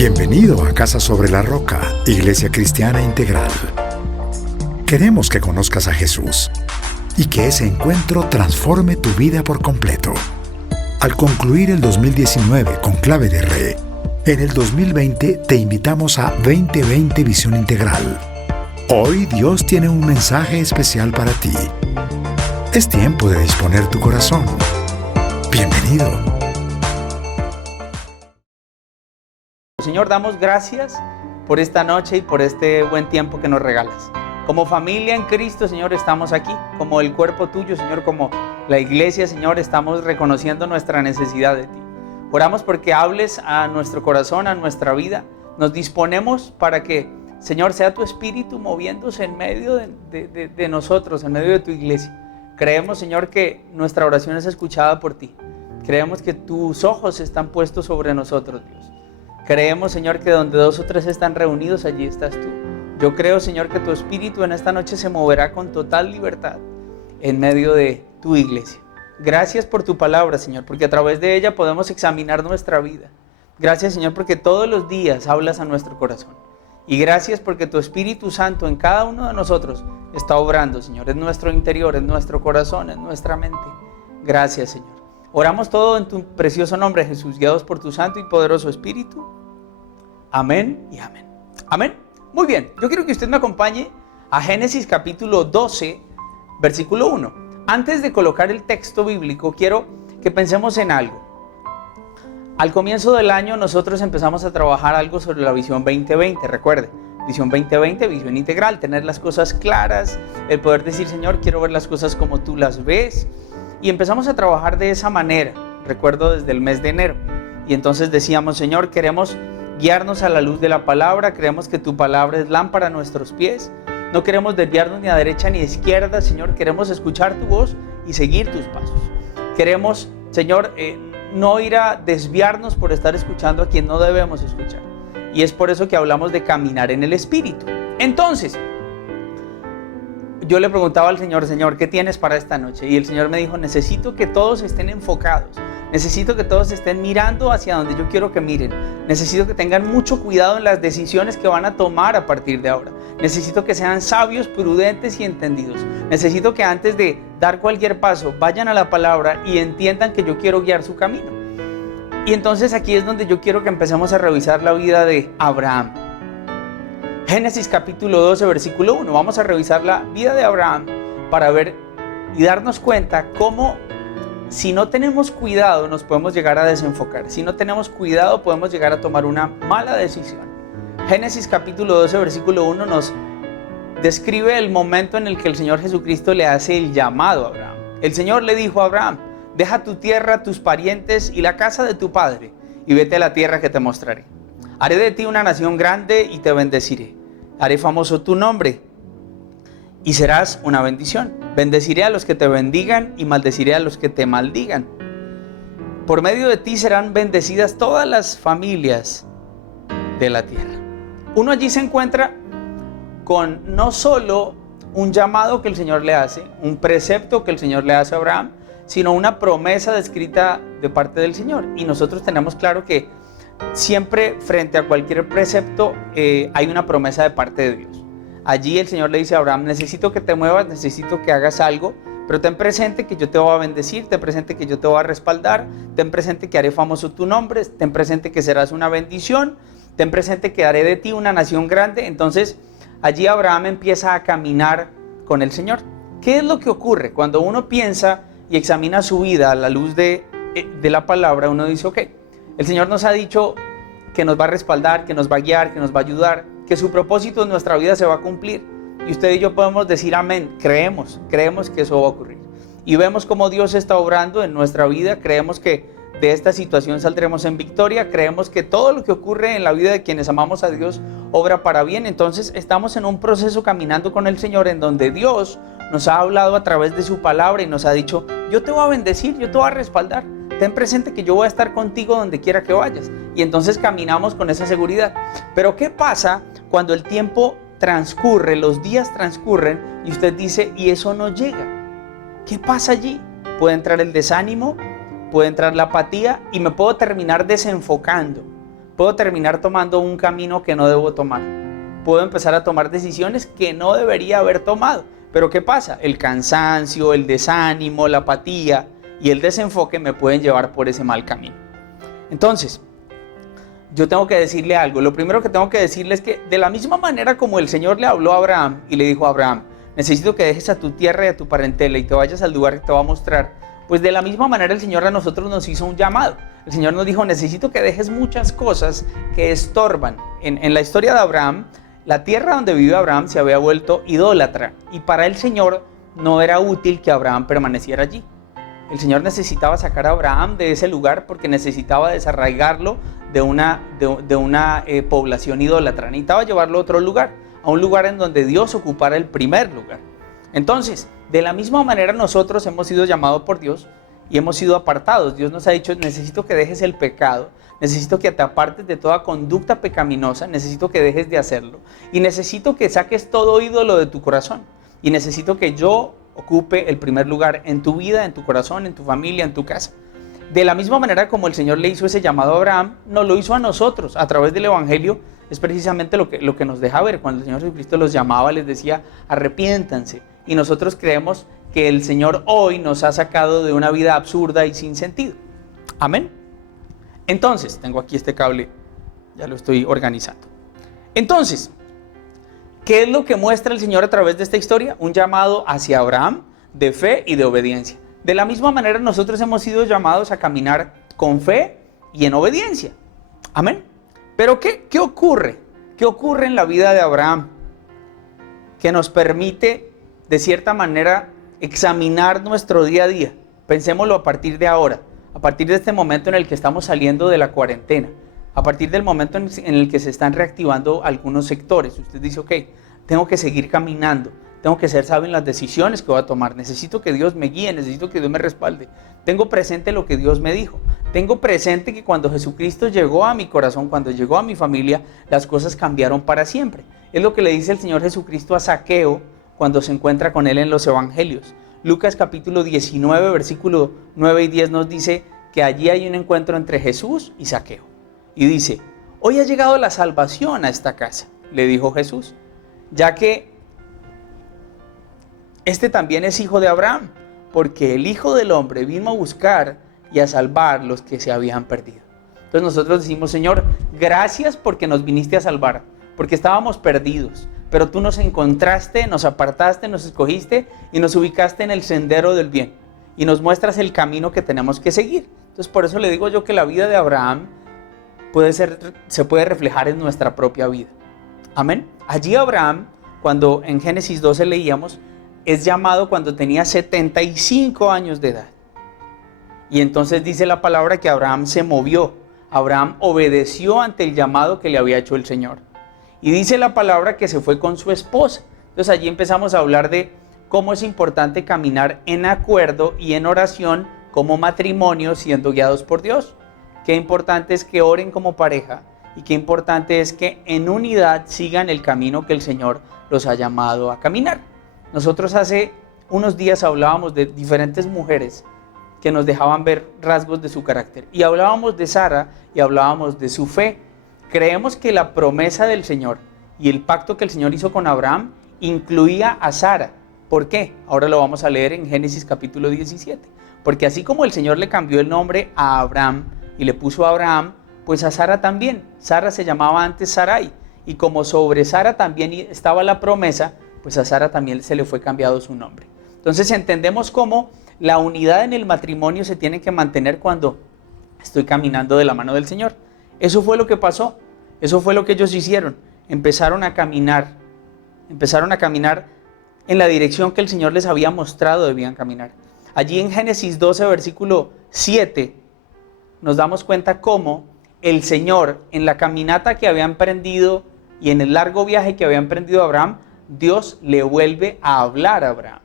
Bienvenido a Casa sobre la Roca, Iglesia Cristiana Integral. Queremos que conozcas a Jesús y que ese encuentro transforme tu vida por completo. Al concluir el 2019 con Clave de Re, en el 2020 te invitamos a 2020 Visión Integral. Hoy Dios tiene un mensaje especial para ti. Es tiempo de disponer tu corazón. Bienvenido. Señor, damos gracias por esta noche y por este buen tiempo que nos regalas. Como familia en Cristo, Señor, estamos aquí. Como el cuerpo tuyo, Señor, como la iglesia, Señor, estamos reconociendo nuestra necesidad de ti. Oramos porque hables a nuestro corazón, a nuestra vida. Nos disponemos para que, Señor, sea tu espíritu moviéndose en medio de nosotros, en medio de tu iglesia. Creemos, Señor, que nuestra oración es escuchada por ti. Creemos que tus ojos están puestos sobre nosotros, Dios. Creemos, Señor, que donde 2 o 3 están reunidos, allí estás tú. Yo creo, Señor, que tu espíritu en esta noche se moverá con total libertad en medio de tu iglesia. Gracias por tu palabra, Señor, porque a través de ella podemos examinar nuestra vida. Gracias, Señor, porque todos los días hablas a nuestro corazón. Y gracias porque tu Espíritu Santo en cada uno de nosotros está obrando, Señor, en nuestro interior, en nuestro corazón, en nuestra mente. Gracias, Señor. Oramos todo en tu precioso nombre, Jesús, guiados por tu santo y poderoso Espíritu. Amén y amén. Amén. Muy bien, yo quiero que usted me acompañe a Génesis capítulo 12, versículo 1. Antes de colocar el texto bíblico, quiero que pensemos en algo. Al comienzo del año nosotros empezamos a trabajar algo sobre la visión 2020, recuerde. Visión 2020, visión integral, tener las cosas claras, el poder decir, Señor, quiero ver las cosas como tú las ves. Y empezamos a trabajar de esa manera, recuerdo desde el mes de enero. Y entonces decíamos, Señor, queremos guiarnos a la luz de la palabra, creemos que tu palabra es lámpara a nuestros pies, no queremos desviarnos ni a derecha ni a izquierda, Señor, queremos escuchar tu voz y seguir tus pasos. Queremos, Señor, no ir a desviarnos por estar escuchando a quien no debemos escuchar. Y es por eso que hablamos de caminar en el Espíritu. Entonces, yo le preguntaba al Señor, Señor, ¿qué tienes para esta noche? Y el Señor me dijo, necesito que todos estén enfocados. Necesito que todos estén mirando hacia donde yo quiero que miren. Necesito que tengan mucho cuidado en las decisiones que van a tomar a partir de ahora. Necesito que sean sabios, prudentes y entendidos. Necesito que antes de dar cualquier paso vayan a la palabra y entiendan que yo quiero guiar su camino. Y entonces aquí es donde yo quiero que empecemos a revisar la vida de Abraham. Génesis capítulo 12, versículo 1. Vamos a revisar la vida de Abraham para ver y darnos cuenta cómo, si no tenemos cuidado, nos podemos llegar a desenfocar. Si no tenemos cuidado, podemos llegar a tomar una mala decisión. Génesis capítulo 12, versículo 1 nos describe el momento en el que el Señor Jesucristo le hace el llamado a Abraham. El Señor le dijo a Abraham, deja tu tierra, tus parientes y la casa de tu padre y vete a la tierra que te mostraré. Haré de ti una nación grande y te bendeciré. Haré famoso tu nombre y serás una bendición. Bendeciré a los que te bendigan y maldeciré a los que te maldigan. Por medio de ti serán bendecidas todas las familias de la tierra. Uno allí se encuentra con no solo un llamado que el Señor le hace, un precepto que el Señor le hace a Abraham, sino una promesa descrita de parte del Señor. Y nosotros tenemos claro que siempre frente a cualquier precepto hay una promesa de parte de Dios. Allí el Señor le dice a Abraham, necesito que te muevas, necesito que hagas algo, pero ten presente que yo te voy a bendecir, ten presente que yo te voy a respaldar, ten presente que haré famoso tu nombre, ten presente que serás una bendición, ten presente que haré de ti una nación grande. Entonces allí Abraham empieza a caminar con el Señor. ¿Qué es lo que ocurre? Cuando uno piensa y examina su vida a la luz de la palabra, uno dice, ok, el Señor nos ha dicho que nos va a respaldar, que nos va a guiar, que nos va a ayudar, que su propósito en nuestra vida se va a cumplir. Y usted y yo podemos decir amén, creemos que eso va a ocurrir. Y vemos cómo Dios está obrando en nuestra vida, creemos que de esta situación saldremos en victoria, creemos que todo lo que ocurre en la vida de quienes amamos a Dios obra para bien. Entonces estamos en un proceso caminando con el Señor en donde Dios nos ha hablado a través de su palabra y nos ha dicho, yo te voy a bendecir, yo te voy a respaldar. Ten presente que yo voy a estar contigo donde quiera que vayas. Y entonces caminamos con esa seguridad. Pero ¿qué pasa cuando el tiempo transcurre, los días transcurren y usted dice, y eso no llega? ¿Qué pasa allí? Puede entrar el desánimo, puede entrar la apatía y me puedo terminar desenfocando. puedo terminar tomando un camino que no debo tomar. Puedo empezar a tomar decisiones que no debería haber tomado. Pero ¿qué pasa? El cansancio, el desánimo, la apatía y el desenfoque me pueden llevar por ese mal camino. Entonces, yo tengo que decirle algo. Lo primero que tengo que decirle es que de la misma manera como el Señor le habló a Abraham y le dijo a Abraham, necesito que dejes a tu tierra y a tu parentela y te vayas al lugar que te va a mostrar, pues de la misma manera el Señor a nosotros nos hizo un llamado. El Señor nos dijo, necesito que dejes muchas cosas que estorban. En la historia de Abraham, la tierra donde vive Abraham se había vuelto idólatra y para el Señor no era útil que Abraham permaneciera allí. El Señor necesitaba sacar a Abraham de ese lugar porque necesitaba desarraigarlo de una población idólatra. Necesitaba llevarlo a otro lugar, a un lugar en donde Dios ocupara el primer lugar. Entonces, de la misma manera nosotros hemos sido llamados por Dios y hemos sido apartados. Dios nos ha dicho, necesito que dejes el pecado, necesito que te apartes de toda conducta pecaminosa, necesito que dejes de hacerlo y necesito que saques todo ídolo de tu corazón y necesito que yo ocupe el primer lugar en tu vida, en tu corazón, en tu familia, en tu casa. De la misma manera como el Señor le hizo ese llamado a Abraham, nos lo hizo a nosotros a través del Evangelio. Es precisamente lo que nos deja ver cuando el Señor Jesucristo los llamaba, les decía, arrepiéntanse. Y nosotros creemos que el Señor hoy nos ha sacado de una vida absurda y sin sentido. Amén. Entonces, tengo aquí este cable, ya lo estoy organizando. Entonces, ¿qué es lo que muestra el Señor a través de esta historia? Un llamado hacia Abraham de fe y de obediencia. De la misma manera nosotros hemos sido llamados a caminar con fe y en obediencia. Amén. Pero ¿qué ocurre? ¿Qué ocurre en la vida de Abraham? Que nos permite, de cierta manera, examinar nuestro día a día. Pensémoslo a partir de ahora, a partir de este momento en el que estamos saliendo de la cuarentena, a partir del momento en el que se están reactivando algunos sectores. Usted dice, ok, tengo que seguir caminando, tengo que ser sabio en las decisiones que voy a tomar, necesito que Dios me guíe, necesito que Dios me respalde. Tengo presente lo que Dios me dijo, tengo presente que cuando Jesucristo llegó a mi corazón, cuando llegó a mi familia, las cosas cambiaron para siempre. Es lo que le dice el Señor Jesucristo a Zaqueo cuando se encuentra con él en los evangelios. Lucas capítulo 19, versículo 9 y 10 nos dice que allí hay un encuentro entre Jesús y Zaqueo. Y dice, hoy ha llegado la salvación a esta casa, le dijo Jesús, ya que este también es hijo de Abraham, porque el Hijo del Hombre vino a buscar y a salvar los que se habían perdido. Entonces nosotros decimos, Señor, gracias porque nos viniste a salvar, porque estábamos perdidos, pero tú nos encontraste, nos apartaste, nos escogiste y nos ubicaste en el sendero del bien y nos muestras el camino que tenemos que seguir. Entonces por eso le digo yo que la vida de Abraham se puede reflejar en nuestra propia vida. Amén. Allí Abraham, cuando en Génesis 12 leíamos, es llamado cuando tenía 75 años de edad. Y entonces dice la palabra que Abraham se movió. Abraham obedeció ante el llamado que le había hecho el Señor. Y dice la palabra que se fue con su esposa. Entonces allí empezamos a hablar de cómo es importante caminar en acuerdo y en oración como matrimonio siendo guiados por Dios. Qué importante es que oren como pareja y qué importante es que en unidad sigan el camino que el Señor los ha llamado a caminar. Nosotros hace unos días hablábamos de diferentes mujeres que nos dejaban ver rasgos de su carácter. Y hablábamos de Sara y hablábamos de su fe. Creemos que la promesa del Señor y el pacto que el Señor hizo con Abraham incluía a Sara. ¿Por qué? Ahora lo vamos a leer en Génesis capítulo 17. Porque así como el Señor le cambió el nombre a Abraham y le puso a Abraham, pues a Sara también. Sara se llamaba antes Sarai. Y como sobre Sara también estaba la promesa, pues a Sara también se le fue cambiado su nombre. Entonces entendemos cómo la unidad en el matrimonio se tiene que mantener cuando estoy caminando de la mano del Señor. Eso fue lo que pasó, eso fue lo que ellos hicieron. Empezaron a caminar en la dirección que el Señor les había mostrado debían caminar. Allí en Génesis 12, versículo 7, nos damos cuenta cómo el Señor, en la caminata que había emprendido y en el largo viaje que había emprendido Abraham, Dios le vuelve a hablar a Abraham.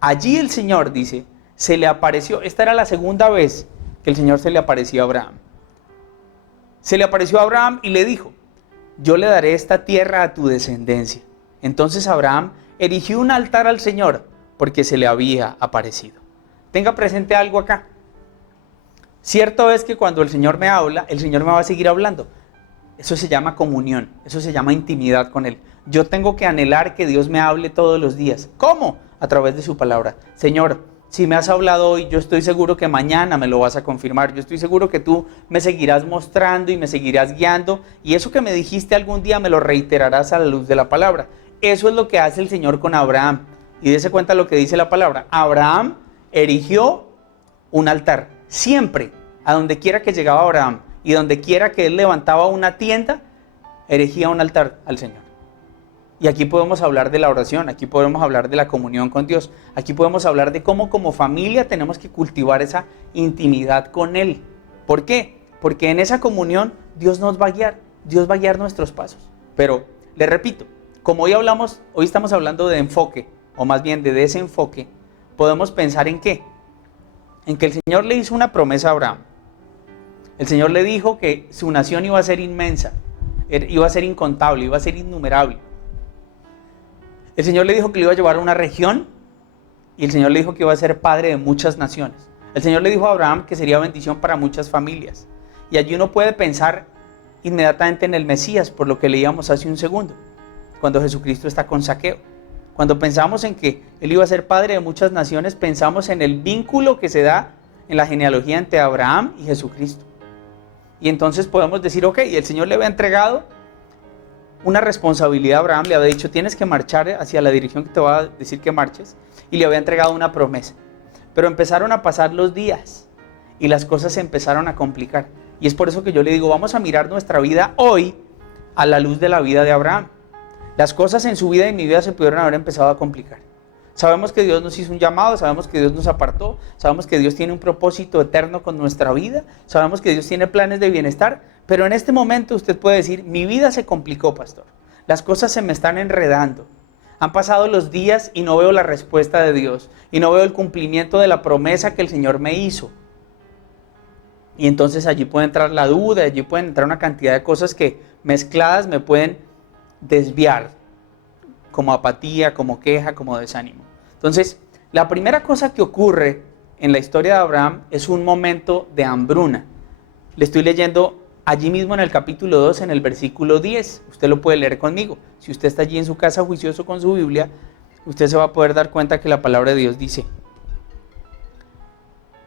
Allí el Señor, dice, se le apareció. Esta era la segunda vez que el Señor se le apareció a Abraham. Se le apareció a Abraham y le dijo, yo le daré esta tierra a tu descendencia. Entonces Abraham erigió un altar al Señor porque se le había aparecido. Tenga presente algo acá. Cierto es que cuando el Señor me habla, el Señor me va a seguir hablando. Eso se llama comunión, eso se llama intimidad con Él. Yo tengo que anhelar que Dios me hable todos los días. ¿Cómo? A través de su palabra. Señor, si me has hablado hoy, yo estoy seguro que mañana me lo vas a confirmar. Yo estoy seguro que tú me seguirás mostrando y me seguirás guiando. Y eso que me dijiste algún día me lo reiterarás a la luz de la palabra. Eso es lo que hace el Señor con Abraham. Y dése cuenta lo que dice la palabra. Abraham erigió un altar. Siempre, a donde quiera que llegaba Abraham y donde quiera que él levantaba una tienda, erigía un altar al Señor. Y aquí podemos hablar de la oración, aquí podemos hablar de la comunión con Dios, aquí podemos hablar de cómo como familia tenemos que cultivar esa intimidad con Él. ¿Por qué? Porque en esa comunión Dios nos va a guiar, Dios va a guiar nuestros pasos. Pero, les repito, como hoy estamos hablando de enfoque, o más bien de desenfoque, podemos pensar en ¿qué? En que el Señor le hizo una promesa a Abraham. El Señor le dijo que su nación iba a ser inmensa, iba a ser incontable, iba a ser innumerable. El Señor le dijo que le iba a llevar a una región y el Señor le dijo que iba a ser padre de muchas naciones. El Señor le dijo a Abraham que sería bendición para muchas familias. Y allí uno puede pensar inmediatamente en el Mesías, por lo que leíamos hace un segundo, cuando Jesucristo está con Zaqueo. Cuando pensamos en que Él iba a ser padre de muchas naciones, pensamos en el vínculo que se da en la genealogía entre Abraham y Jesucristo. Y entonces podemos decir, ok, el Señor le había entregado una responsabilidad a Abraham, le había dicho, tienes que marchar hacia la dirección que te va a decir que marches, y le había entregado una promesa. Pero empezaron a pasar los días y las cosas se empezaron a complicar. Y es por eso que yo le digo, vamos a mirar nuestra vida hoy a la luz de la vida de Abraham. Las cosas en su vida y en mi vida se pudieron haber empezado a complicar. Sabemos que Dios nos hizo un llamado, sabemos que Dios nos apartó, sabemos que Dios tiene un propósito eterno con nuestra vida, sabemos que Dios tiene planes de bienestar, pero en este momento usted puede decir, mi vida se complicó, pastor. Las cosas se me están enredando. Han pasado los días y no veo la respuesta de Dios, y no veo el cumplimiento de la promesa que el Señor me hizo. Y entonces allí puede entrar la duda, allí pueden entrar una cantidad de cosas que mezcladas me pueden desviar, como apatía, como queja, como desánimo. Entonces, la primera cosa que ocurre en la historia de Abraham es un momento de hambruna. Le estoy leyendo allí mismo en el capítulo 2, en el versículo 10. Usted lo puede leer conmigo. Si usted está allí en su casa juicioso con su Biblia, usted se va a poder dar cuenta que la palabra de Dios dice: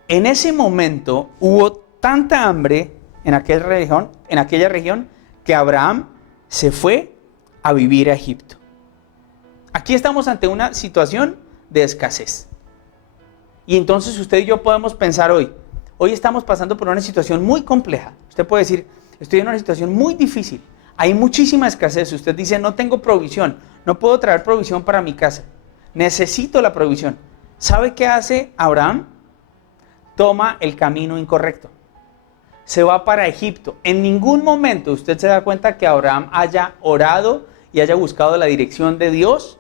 en ese momento hubo tanta hambre en aquella región que Abraham se fue a vivir a Egipto. Aquí estamos ante una situación de escasez. Y entonces usted y yo podemos pensar hoy estamos pasando por una situación muy compleja. Usted puede decir, estoy en una situación muy difícil. Hay muchísima escasez. Usted dice, no tengo provisión. No puedo traer provisión para mi casa. Necesito la provisión. ¿Sabe qué hace Abraham? Toma el camino incorrecto. Se va para Egipto. En ningún momento usted se da cuenta que Abraham haya orado y haya buscado la dirección de Dios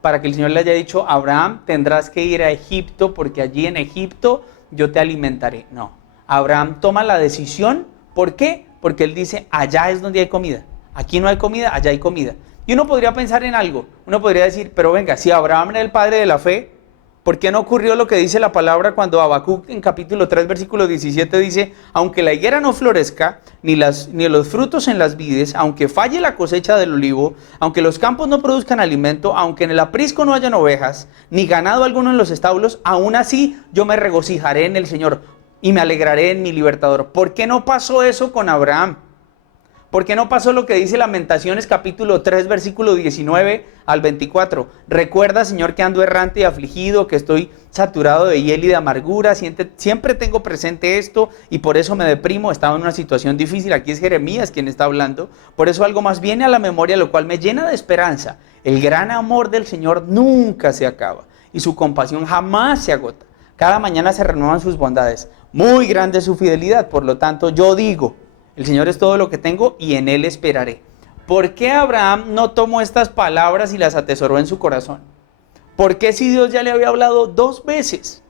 para que el Señor le haya dicho, Abraham, tendrás que ir a Egipto porque allí en Egipto yo te alimentaré. No, Abraham toma la decisión. ¿Por qué? Porque él dice, allá es donde hay comida. Aquí no hay comida, allá hay comida. Y uno podría pensar en algo. Uno podría decir, pero venga, si Abraham era el padre de la fe, ¿por qué no ocurrió lo que dice la palabra cuando Habacuc en capítulo 3, versículo 17 dice, aunque la higuera no florezca, ni los frutos en las vides, aunque falle la cosecha del olivo, aunque los campos no produzcan alimento, aunque en el aprisco no hayan ovejas, ni ganado alguno en los establos, aún así yo me regocijaré en el Señor y me alegraré en mi libertador? ¿Por qué no pasó eso con Abraham? ¿Por qué no pasó lo que dice Lamentaciones capítulo 3, versículo 19 al 24? Recuerda, Señor, que ando errante y afligido, que estoy saturado de hiel y de amargura. Siempre tengo presente esto y por eso me deprimo. Estaba en una situación difícil. Aquí es Jeremías quien está hablando. Por eso algo más viene a la memoria, lo cual me llena de esperanza. El gran amor del Señor nunca se acaba y su compasión jamás se agota. Cada mañana se renuevan sus bondades. Muy grande es su fidelidad. Por lo tanto, yo digo, el Señor es todo lo que tengo y en Él esperaré. ¿Por qué Abraham no tomó estas palabras y las atesoró en su corazón? ¿Por qué, si Dios ya le había hablado 2 veces,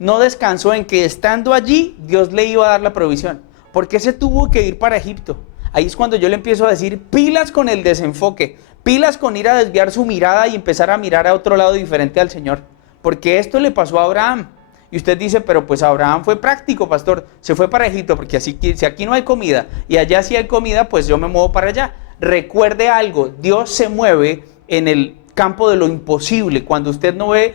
no descansó en que estando allí Dios le iba a dar la provisión? ¿Por qué se tuvo que ir para Egipto? Ahí es cuando yo le empiezo a decir, pilas con el desenfoque, pilas con ir a desviar su mirada y empezar a mirar a otro lado diferente al Señor. Porque esto le pasó a Abraham. Y usted dice, pero pues Abraham fue práctico, pastor, se fue para Egipto, porque así, si aquí no hay comida y allá sí hay comida, pues yo me muevo para allá. Recuerde algo, Dios se mueve en el campo de lo imposible. Cuando usted no ve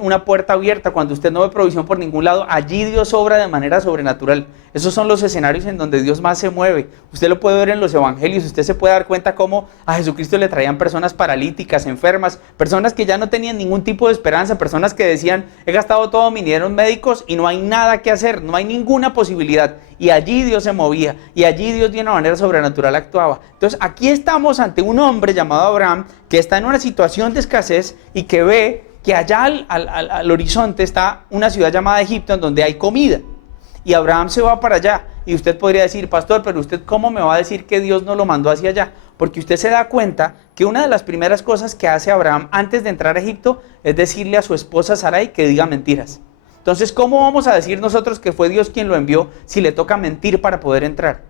una puerta abierta, cuando usted no ve provisión por ningún lado, allí Dios obra de manera sobrenatural. Esos son los escenarios en donde Dios más se mueve. Usted lo puede ver en los evangelios, usted se puede dar cuenta cómo a Jesucristo le traían personas paralíticas, enfermas, personas que ya no tenían ningún tipo de esperanza, personas que decían, he gastado todo mi dinero en médicos y no hay nada que hacer, no hay ninguna posibilidad. Y allí Dios se movía, y allí Dios de una manera sobrenatural actuaba. Entonces aquí estamos ante un hombre llamado Abraham, que está en una situación de escasez y que ve que allá al horizonte está una ciudad llamada Egipto en donde hay comida. Y Abraham se va para allá. Y usted podría decir, pastor, pero usted ¿cómo me va a decir que Dios no lo mandó hacia allá? Porque usted se da cuenta que una de las primeras cosas que hace Abraham antes de entrar a Egipto es decirle a su esposa Sarai que diga mentiras. Entonces, ¿cómo vamos a decir nosotros que fue Dios quien lo envió si le toca mentir para poder entrar?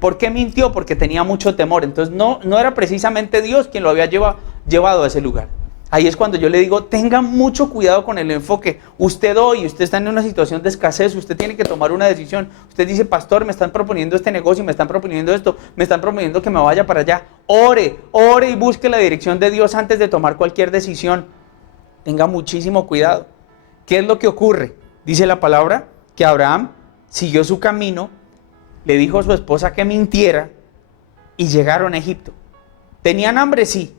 ¿Por qué mintió? Porque tenía mucho temor. Entonces no era precisamente Dios quien lo había llevado a ese lugar. Ahí es cuando yo le digo, tenga mucho cuidado con el enfoque. Usted está en una situación de escasez, usted tiene que tomar una decisión. Usted dice, pastor, me están proponiendo este negocio, me están proponiendo esto, me están proponiendo que me vaya para allá. Ore y busque la dirección de Dios antes de tomar cualquier decisión. Tenga muchísimo cuidado. ¿Qué es lo que ocurre? Dice la palabra que Abraham siguió su camino, le dijo a su esposa que mintiera y llegaron a Egipto. ¿Tenían hambre? Sí.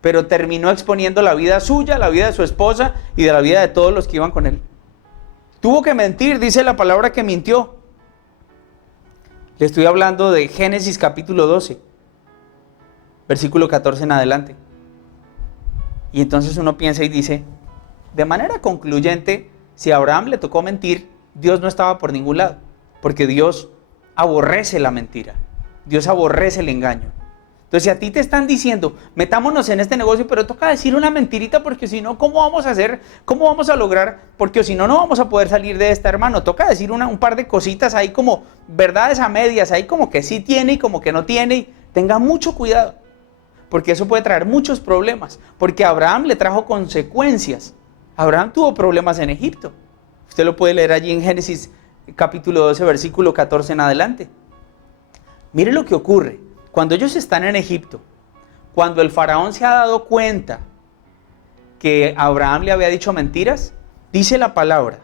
Pero terminó exponiendo la vida suya, la vida de su esposa y de la vida de todos los que iban con él. Tuvo que mentir, dice la palabra que mintió. Le estoy hablando de Génesis capítulo 12, versículo 14 en adelante. Y entonces uno piensa y dice, de manera concluyente, si a Abraham le tocó mentir, Dios no estaba por ningún lado, porque Dios aborrece la mentira, Dios aborrece el engaño. Entonces, si a ti te están diciendo, metámonos en este negocio, pero toca decir una mentirita, porque si no, ¿cómo vamos a hacer? ¿Cómo vamos a lograr? Porque si no, no vamos a poder salir de esta, hermano. Toca decir un par de cositas ahí como verdades a medias, ahí como que sí tiene y como que no tiene. Y tenga mucho cuidado, porque eso puede traer muchos problemas. Porque a Abraham le trajo consecuencias. Abraham tuvo problemas en Egipto. Usted lo puede leer allí en Génesis capítulo 12, versículo 14 en adelante. Mire lo que ocurre. Cuando ellos están en Egipto, cuando el faraón se ha dado cuenta que Abraham le había dicho mentiras, dice la palabra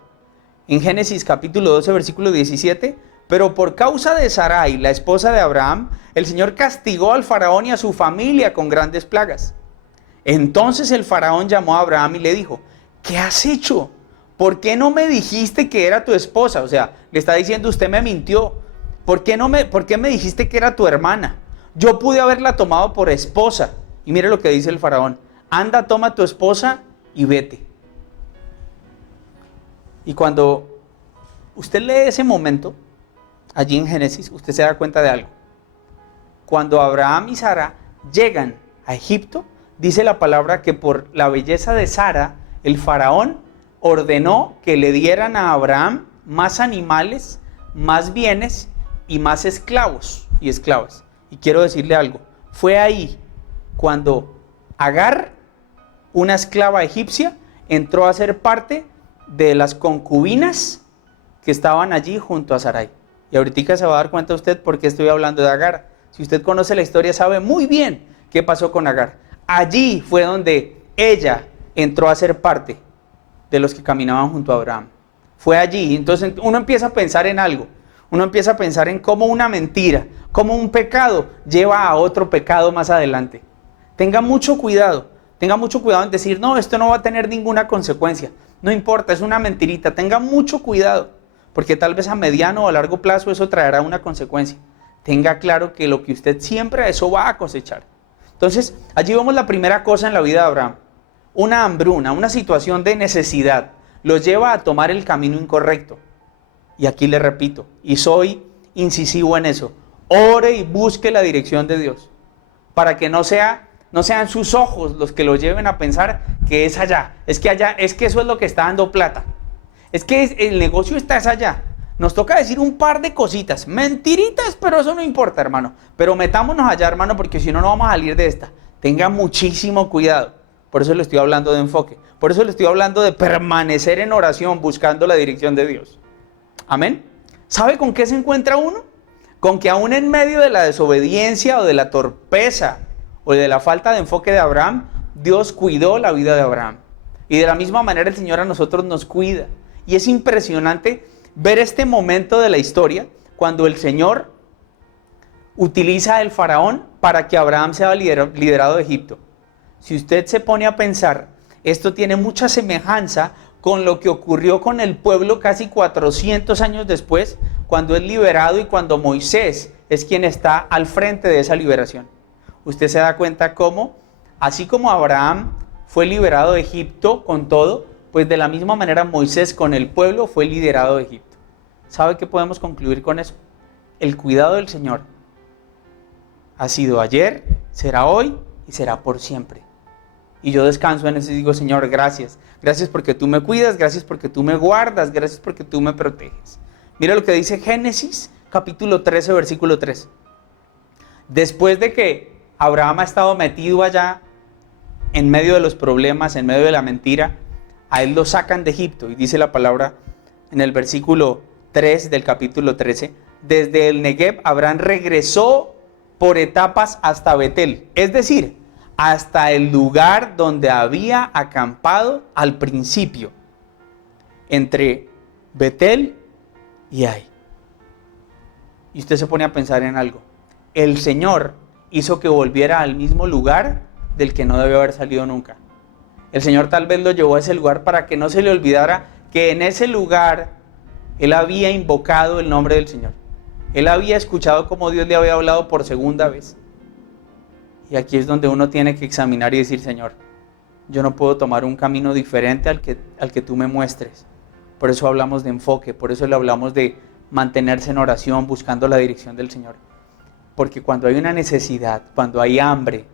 en Génesis capítulo 12, versículo 17, pero por causa de Sarai, la esposa de Abraham, el Señor castigó al faraón y a su familia con grandes plagas. Entonces el faraón llamó a Abraham y le dijo, ¿qué has hecho? ¿Por qué no me dijiste que era tu esposa? O sea, le está diciendo, usted me mintió. ¿Por qué me dijiste que era tu hermana? Yo pude haberla tomado por esposa. Y mire lo que dice el faraón. Anda, toma a tu esposa y vete. Y cuando usted lee ese momento, allí en Génesis, usted se da cuenta de algo. Cuando Abraham y Sara llegan a Egipto, dice la palabra que por la belleza de Sara, el faraón ordenó que le dieran a Abraham más animales, más bienes y más esclavos y esclavas. Y quiero decirle algo, fue ahí cuando Agar, una esclava egipcia, entró a ser parte de las concubinas que estaban allí junto a Sarai. Y ahorita se va a dar cuenta usted por qué estoy hablando de Agar. Si usted conoce la historia, sabe muy bien qué pasó con Agar. Allí fue donde ella entró a ser parte de los que caminaban junto a Abraham. Fue allí. Entonces uno empieza a pensar en algo. Uno empieza a pensar en cómo una mentira, cómo un pecado lleva a otro pecado más adelante. Tenga mucho cuidado en decir, no, esto no va a tener ninguna consecuencia. No importa, es una mentirita. Tenga mucho cuidado, porque tal vez a mediano o a largo plazo eso traerá una consecuencia. Tenga claro que lo que usted siembra, eso va a cosechar. Entonces, allí vemos la primera cosa en la vida de Abraham. Una hambruna, una situación de necesidad, los lleva a tomar el camino incorrecto. Y aquí le repito, y soy incisivo en eso, ore y busque la dirección de Dios, para que no sean sus ojos los que lo lleven a pensar que es allá, es que eso es lo que está dando plata, es que el negocio está allá. Nos toca decir un par de cositas, mentiritas, pero eso no importa, hermano, pero metámonos allá, hermano, porque si no, no vamos a salir de esta. Tenga muchísimo cuidado, Por eso le estoy hablando de enfoque. Por eso le estoy hablando de permanecer en oración buscando la dirección de Dios. Amén. ¿Sabe con qué se encuentra uno? Con que aún en medio de la desobediencia o de la torpeza o de la falta de enfoque de Abraham, Dios cuidó la vida de Abraham. Y de la misma manera el Señor a nosotros nos cuida. Y es impresionante ver este momento de la historia cuando el Señor utiliza el faraón para que Abraham sea liderado de Egipto. Si usted se pone a pensar, esto tiene mucha semejanza con lo que ocurrió con el pueblo casi 400 años después, cuando es liberado y cuando Moisés es quien está al frente de esa liberación. Usted se da cuenta cómo, así como Abraham fue liberado de Egipto con todo, pues de la misma manera Moisés con el pueblo fue liderado de Egipto. ¿Sabe qué podemos concluir con eso? El cuidado del Señor ha sido ayer, será hoy y será por siempre. Y yo descanso en eso y digo, Señor, gracias. Gracias porque tú me cuidas, gracias porque tú me guardas, gracias porque tú me proteges. Mira lo que dice Génesis, capítulo 13, versículo 3. Después de que Abraham ha estado metido allá, en medio de los problemas, en medio de la mentira, a él lo sacan de Egipto. Y dice la palabra en el versículo 3 del capítulo 13, desde el Negev Abraham regresó por etapas hasta Betel. Es decir, hasta el lugar donde había acampado al principio, entre Betel y Ai. Y usted se pone a pensar en algo. El Señor hizo que volviera al mismo lugar del que no debió haber salido nunca. El Señor tal vez lo llevó a ese lugar para que no se le olvidara que en ese lugar él había invocado el nombre del Señor. Él había escuchado cómo Dios le había hablado por segunda vez. Y aquí es donde uno tiene que examinar y decir, Señor, yo no puedo tomar un camino diferente al que tú me muestres. Por eso hablamos de enfoque, por eso le hablamos de mantenerse en oración, buscando la dirección del Señor. Porque cuando hay una necesidad, cuando hay hambre,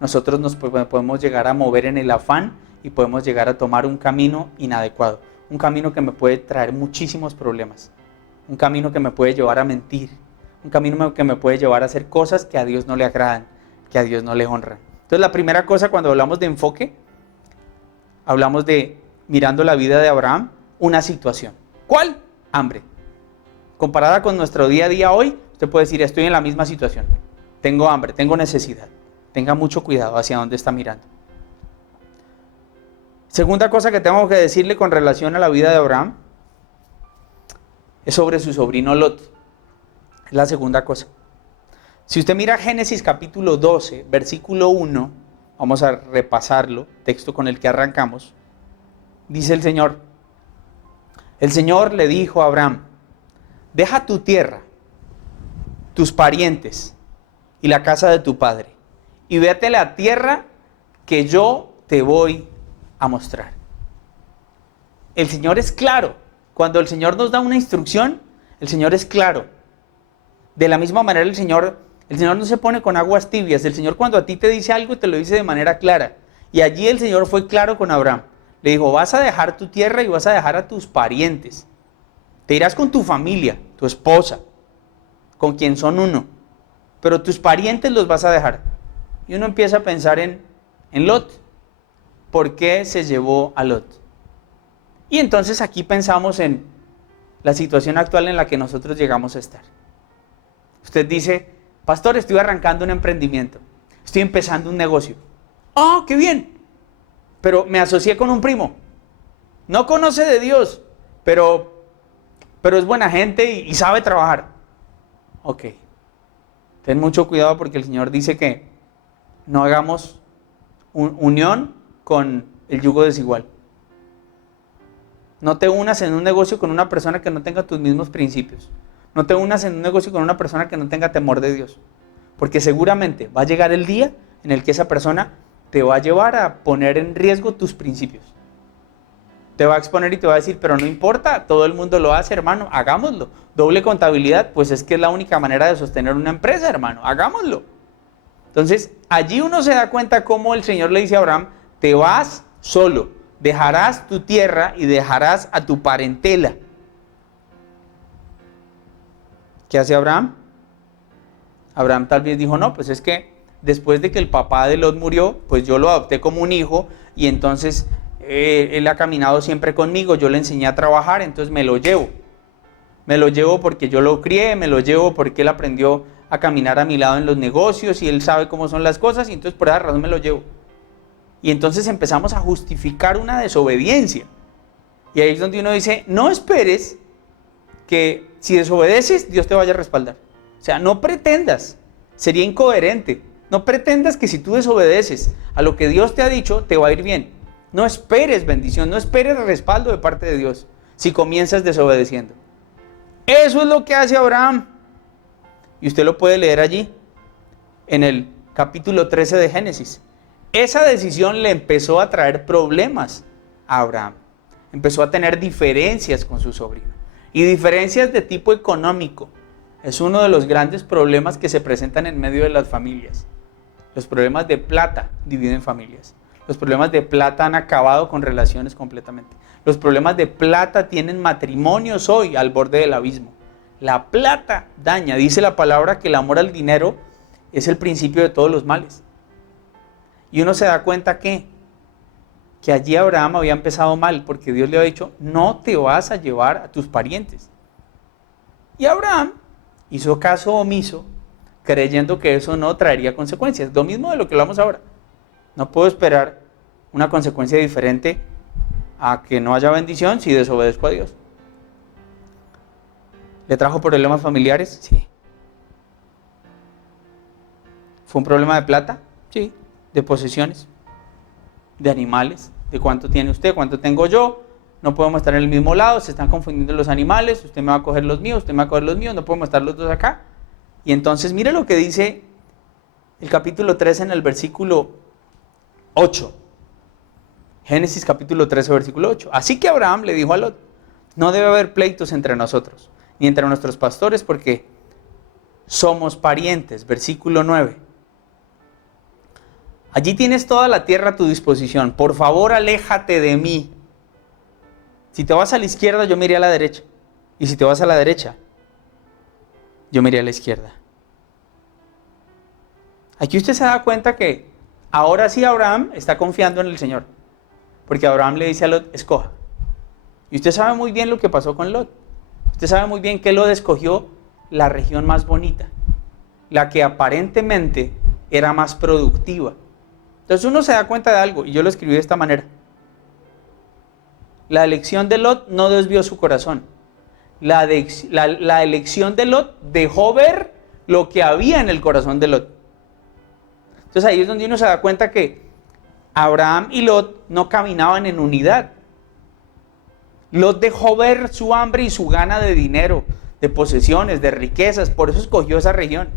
nosotros nos podemos llegar a mover en el afán y podemos llegar a tomar un camino inadecuado. Un camino que me puede traer muchísimos problemas. Un camino que me puede llevar a mentir. Un camino que me puede llevar a hacer cosas que a Dios no le agradan, que a Dios no le honran. Entonces la primera cosa cuando hablamos de enfoque, hablamos de, mirando la vida de Abraham, una situación. ¿Cuál? Hambre. Comparada con nuestro día a día hoy, usted puede decir, estoy en la misma situación. Tengo hambre, tengo necesidad. Tenga mucho cuidado hacia dónde está mirando. Segunda cosa que tengo que decirle con relación a la vida de Abraham es sobre su sobrino Lot. Es la segunda cosa. Si usted mira Génesis capítulo 12, versículo 1, vamos a repasarlo, texto con el que arrancamos, dice el Señor le dijo a Abraham, deja tu tierra, tus parientes y la casa de tu padre, y vete a la tierra que yo te voy a mostrar. El Señor es claro. Cuando el Señor nos da una instrucción, el Señor es claro. De la misma manera el Señor no se pone con aguas tibias. El Señor cuando a ti te dice algo, te lo dice de manera clara. Y allí el Señor fue claro con Abraham. Le dijo, vas a dejar tu tierra y vas a dejar a tus parientes. Te irás con tu familia, tu esposa, con quien son uno. Pero tus parientes los vas a dejar. Y uno empieza a pensar en Lot. ¿Por qué se llevó a Lot? Y entonces aquí pensamos en la situación actual en la que nosotros llegamos a estar. Usted dice, pastor, estoy arrancando un emprendimiento. Estoy empezando un negocio. ¡Ah, qué bien! Pero me asocié con un primo. No conoce de Dios, pero es buena gente y sabe trabajar. Ok. Ten mucho cuidado porque el Señor dice que no hagamos unión con el yugo desigual. No te unas en un negocio con una persona que no tenga tus mismos principios. No te unas en un negocio con una persona que no tenga temor de Dios. Porque seguramente va a llegar el día en el que esa persona te va a llevar a poner en riesgo tus principios. Te va a exponer y te va a decir, pero no importa, todo el mundo lo hace, hermano, hagámoslo. Doble contabilidad, pues es que es la única manera de sostener una empresa, hermano, hagámoslo. Entonces, allí uno se da cuenta cómo el Señor le dice a Abraham, te vas solo, dejarás tu tierra y dejarás a tu parentela. ¿Qué hace Abraham? Abraham tal vez dijo, no, pues es que después de que el papá de Lot murió, pues yo lo adopté como un hijo y entonces él ha caminado siempre conmigo, yo le enseñé a trabajar, entonces me lo llevo. Me lo llevo porque yo lo crié, me lo llevo porque él aprendió a caminar a mi lado en los negocios y él sabe cómo son las cosas y entonces por esa razón me lo llevo. Y entonces empezamos a justificar una desobediencia. Y ahí es donde uno dice, no esperes que si desobedeces Dios te vaya a respaldar. O sea, no pretendas, sería incoherente. No pretendas que si tú desobedeces a lo que Dios te ha dicho, te va a ir bien. No esperes bendición, no esperes respaldo de parte de Dios si comienzas desobedeciendo. Eso es lo que hace Abraham. Y usted lo puede leer allí, en el capítulo 13 de Génesis. Esa decisión le empezó a traer problemas a Abraham. Empezó a tener diferencias con su sobrino. Y diferencias de tipo económico. Es uno de los grandes problemas que se presentan en medio de las familias. Los problemas de plata dividen familias. Los problemas de plata han acabado con relaciones completamente. Los problemas de plata tienen matrimonios hoy al borde del abismo. La plata daña. Dice la palabra que el amor al dinero es el principio de todos los males. Y uno se da cuenta que allí Abraham había empezado mal porque Dios le había dicho, no te vas a llevar a tus parientes. Y Abraham hizo caso omiso, creyendo que eso no traería consecuencias. Lo mismo de lo que hablamos ahora. No puedo esperar una consecuencia diferente a que no haya bendición si desobedezco a Dios. ¿Le trajo problemas familiares? Sí. ¿Fue un problema de plata? Sí. ¿De posesiones? ¿De animales? ¿De cuánto tiene usted? ¿Cuánto tengo yo? No podemos estar en el mismo lado, se están confundiendo los animales, usted me va a coger los míos, usted me va a coger los míos, no podemos estar los dos acá. Y entonces mire lo que dice el capítulo 13 en el versículo 8. Génesis capítulo 13, versículo 8. Así que Abraham le dijo a Lot, no debe haber pleitos entre nosotros, ni entre nuestros pastores, porque somos parientes. Versículo 9. Allí tienes toda la tierra a tu disposición, por favor aléjate de mí. Si te vas a la izquierda, yo me iré a la derecha, y si te vas a la derecha, yo me iré a la izquierda. Aquí usted se da cuenta que ahora sí Abraham está confiando en el Señor. Porque Abraham le dice a Lot, escoja. Y usted sabe muy bien lo que pasó con Lot. Usted sabe muy bien que Lot escogió la región más bonita. La que aparentemente era más productiva. Entonces uno se da cuenta de algo, y yo lo escribí de esta manera. La elección de Lot no desvió su corazón. La elección de Lot dejó ver lo que había en el corazón de Lot. Entonces ahí es donde uno se da cuenta que Abraham y Lot no caminaban en unidad. Lot dejó ver su hambre y su gana de dinero, de posesiones, de riquezas, por eso escogió esa región.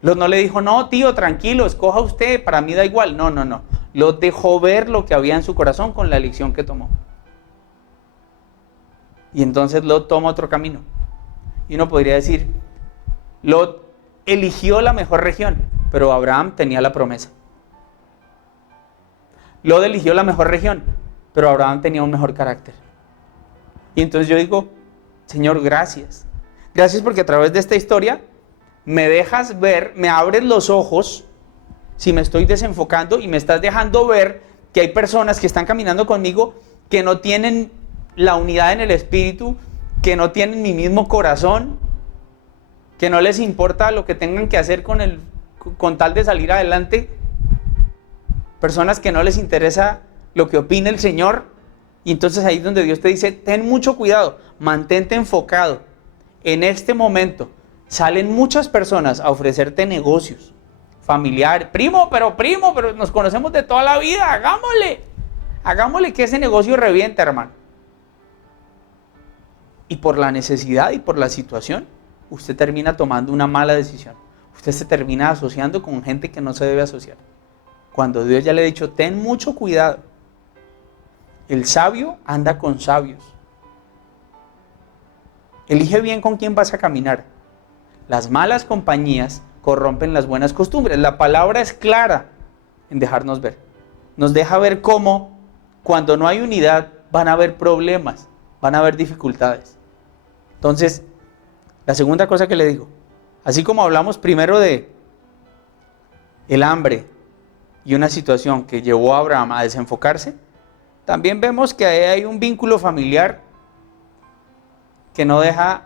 Lot no le dijo, no tío, tranquilo, escoja usted, para mí da igual. No. Lot dejó ver lo que había en su corazón con la elección que tomó. Y entonces Lot toma otro camino. Y uno podría decir, Lot eligió la mejor región, pero Abraham tenía la promesa. Lot eligió la mejor región, pero Abraham tenía un mejor carácter. Y entonces yo digo, Señor, gracias. Gracias porque a través de esta historia me dejas ver, me abres los ojos si me estoy desenfocando y me estás dejando ver que hay personas que están caminando conmigo que no tienen la unidad en el espíritu, que no tienen mi mismo corazón, que no les importa lo que tengan que hacer con tal de salir adelante. Personas que no les interesa lo que opine el Señor. Y entonces ahí es donde Dios te dice, ten mucho cuidado, mantente enfocado. En este momento salen muchas personas a ofrecerte negocios, familiares. Primo, pero nos conocemos de toda la vida, hagámosle que ese negocio reviente, hermano. Y por la necesidad y por la situación, usted termina tomando una mala decisión. Usted se termina asociando con gente que no se debe asociar. Cuando Dios ya le ha dicho, ten mucho cuidado. El sabio anda con sabios. Elige bien con quién vas a caminar. Las malas compañías corrompen las buenas costumbres. La palabra es clara en dejarnos ver. Nos deja ver cómo cuando no hay unidad van a haber problemas, van a haber dificultades. Entonces, la segunda cosa que le digo, así como hablamos primero de el hambre y una situación que llevó a Abraham a desenfocarse, también vemos que ahí hay un vínculo familiar que no deja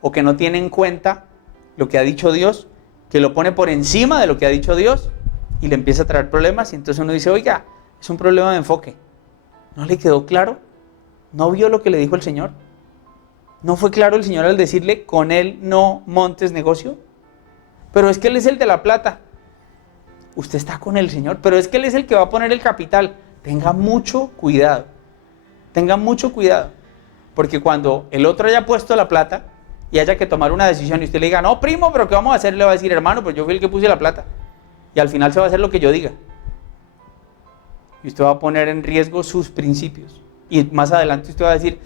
o que no tiene en cuenta lo que ha dicho Dios, que lo pone por encima de lo que ha dicho Dios y le empieza a traer problemas. Y entonces uno dice, oiga, es un problema de enfoque. ¿No le quedó claro? ¿No vio lo que le dijo el Señor? ¿No fue claro el Señor al decirle, con él no montes negocio? Pero es que él es el de la plata. Usted está con el Señor, pero es que él es el que va a poner el capital. Tenga mucho cuidado. Tenga mucho cuidado. Porque cuando el otro haya puesto la plata y haya que tomar una decisión y usted le diga, no, primo, pero ¿qué vamos a hacer? Le va a decir, hermano, pues yo fui el que puse la plata. Y al final se va a hacer lo que yo diga. Y usted va a poner en riesgo sus principios. Y más adelante usted va a decir,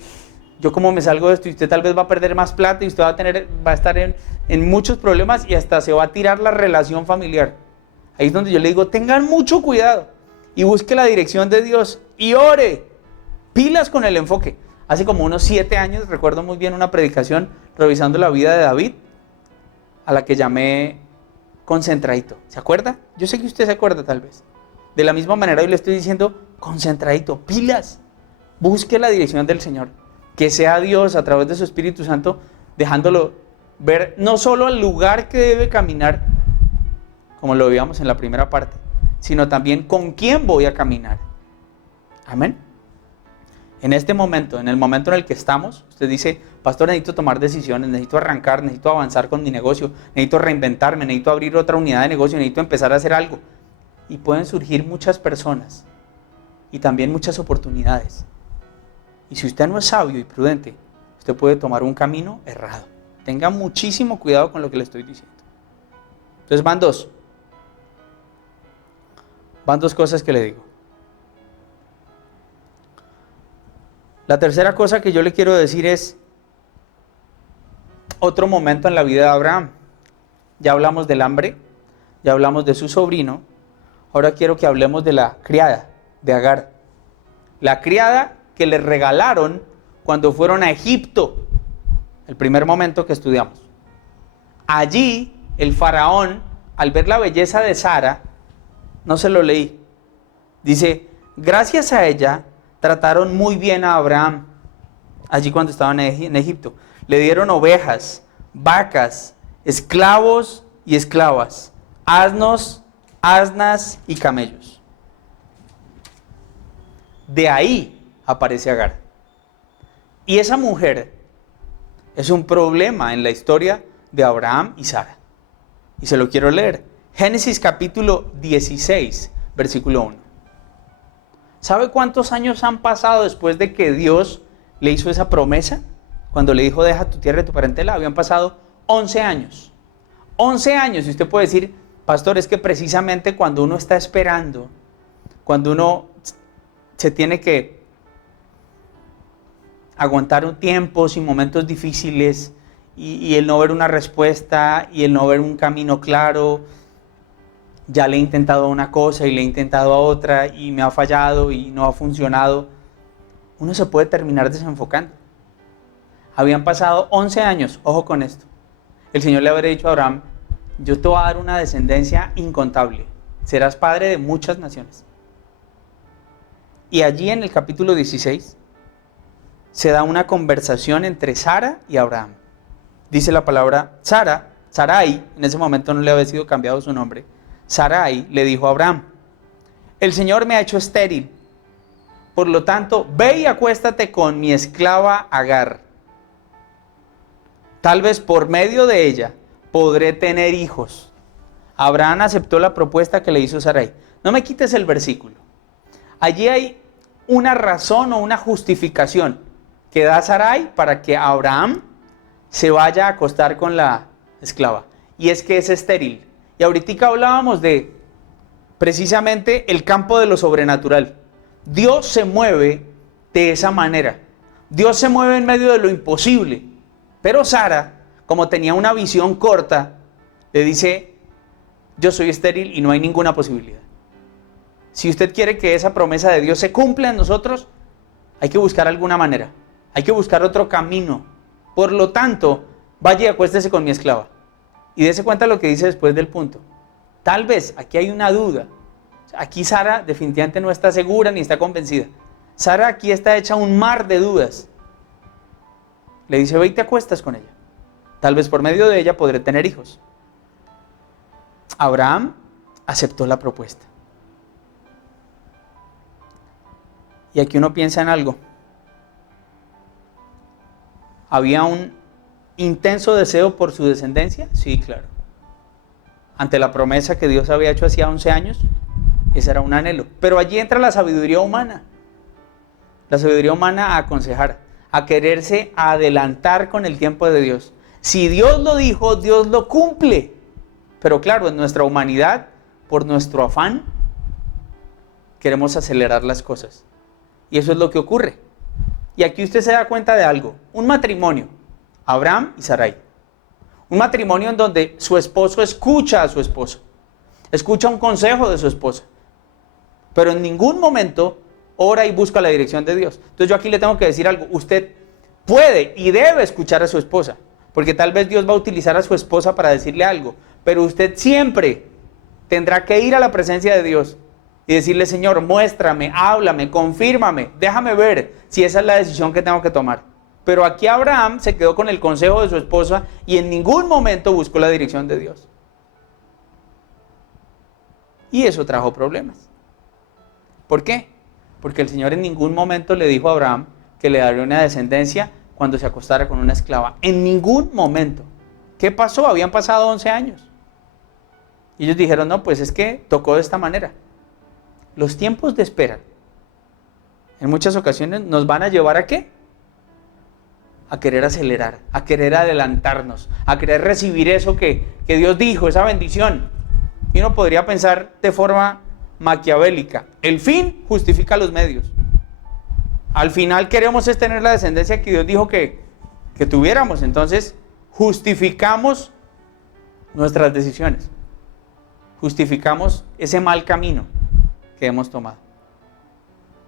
yo cómo me salgo de esto, y usted tal vez va a perder más plata y usted va a estar en muchos problemas y hasta se va a tirar la relación familiar. Ahí es donde yo le digo, tengan mucho cuidado y busque la dirección de Dios y ore, pilas con el enfoque. Hace como unos 7 años, recuerdo muy bien una predicación revisando la vida de David, a la que llamé concentradito. ¿Se acuerda? Yo sé que usted se acuerda tal vez. De la misma manera hoy le estoy diciendo, concentradito, pilas, busque la dirección del Señor. Que sea Dios a través de su Espíritu Santo, dejándolo ver no solo al lugar que debe caminar, como lo veíamos en la primera parte, sino también con quién voy a caminar. Amén. En este momento, en el momento en el que estamos, usted dice, pastor, necesito tomar decisiones, necesito arrancar, necesito avanzar con mi negocio, necesito reinventarme, necesito abrir otra unidad de negocio, necesito empezar a hacer algo. Y pueden surgir muchas personas y también muchas oportunidades. Y si usted no es sabio y prudente, usted puede tomar un camino errado. Tenga muchísimo cuidado con lo que le estoy diciendo. Entonces van dos. Van dos cosas que le digo. La tercera cosa que yo le quiero decir es otro momento en la vida de Abraham. Ya hablamos del hambre, ya hablamos de su sobrino. Ahora quiero que hablemos de la criada de Agar. La criada que le regalaron cuando fueron a Egipto, el primer momento que estudiamos. Allí el faraón, al ver la belleza de Sara, no se lo leí, dice, gracias a ella trataron muy bien a Abraham, allí cuando estaban en Egipto. Le dieron ovejas, vacas, esclavos y esclavas, asnos, asnas y camellos. De ahí aparece Agar. Y esa mujer es un problema en la historia de Abraham y Sara. Y se lo quiero leer. Génesis capítulo 16, versículo 1. ¿Sabe cuántos años han pasado después de que Dios le hizo esa promesa? Cuando le dijo, deja tu tierra y tu parentela, habían pasado 11 años. 11 años. Y usted puede decir, pastor, es que precisamente cuando uno está esperando, cuando uno se tiene que aguantar un tiempo sin momentos difíciles y el no ver una respuesta y el no ver un camino claro, ya le he intentado una cosa y le he intentado a otra y me ha fallado y no ha funcionado, uno se puede terminar desenfocando. Habían pasado 11 años, ojo con esto. El Señor le habría dicho a Abraham, yo te voy a dar una descendencia incontable, serás padre de muchas naciones. Y allí en el capítulo 16 se da una conversación entre Sara y Abraham. Dice la palabra Sarai, en ese momento no le había sido cambiado su nombre. Sarai le dijo a Abraham, el Señor me ha hecho estéril, por lo tanto, ve y acuéstate con mi esclava Agar. Tal vez por medio de ella podré tener hijos. Abraham aceptó la propuesta que le hizo Sarai. No me quites el versículo. Allí hay una razón o una justificación que da Sarai para que Abraham se vaya a acostar con la esclava. Y es que es estéril. Y ahorita hablábamos de precisamente el campo de lo sobrenatural. Dios se mueve de esa manera. Dios se mueve en medio de lo imposible. Pero Sara, como tenía una visión corta, le dice, yo soy estéril y no hay ninguna posibilidad. Si usted quiere que esa promesa de Dios se cumpla en nosotros, hay que buscar alguna manera. Hay que buscar otro camino. Por lo tanto, vaya y acuéstese con mi esclava. Y dése cuenta lo que dice después del punto. Tal vez aquí hay una duda. Aquí Sara definitivamente no está segura ni está convencida. Sara aquí está hecha un mar de dudas. Le dice, ve y te acuestas con ella. Tal vez por medio de ella podré tener hijos. Abraham aceptó la propuesta. Y aquí uno piensa en algo. ¿Había un intenso deseo por su descendencia? Sí, claro. Ante la promesa que Dios había hecho hacía 11 años, ese era un anhelo. Pero allí entra la sabiduría humana. La sabiduría humana a aconsejar, a quererse adelantar con el tiempo de Dios. Si Dios lo dijo, Dios lo cumple. Pero claro, en nuestra humanidad, por nuestro afán, queremos acelerar las cosas. Y eso es lo que ocurre. Y aquí usted se da cuenta de algo. Un matrimonio, Abraham y Sarai. Un matrimonio en donde su esposo escucha a su esposa. Escucha un consejo de su esposa. Pero en ningún momento ora y busca la dirección de Dios. Entonces yo aquí le tengo que decir algo. Usted puede y debe escuchar a su esposa. Porque tal vez Dios va a utilizar a su esposa para decirle algo. Pero usted siempre tendrá que ir a la presencia de Dios y decirle, Señor, muéstrame, háblame, confírmame, déjame ver si esa es la decisión que tengo que tomar. Pero aquí Abraham se quedó con el consejo de su esposa y en ningún momento buscó la dirección de Dios. Y eso trajo problemas. ¿Por qué? Porque el Señor en ningún momento le dijo a Abraham que le daría una descendencia cuando se acostara con una esclava. En ningún momento. ¿Qué pasó? Habían pasado 11 años. Y ellos dijeron, no, pues es que tocó de esta manera. Los tiempos de espera, en muchas ocasiones, nos van a llevar ¿a qué? A querer acelerar, a querer adelantarnos, a querer recibir eso que Dios dijo, esa bendición. Y uno podría pensar de forma maquiavélica, el fin justifica los medios. Al final queremos es tener la descendencia que Dios dijo que tuviéramos, entonces justificamos nuestras decisiones, justificamos ese mal camino que hemos tomado.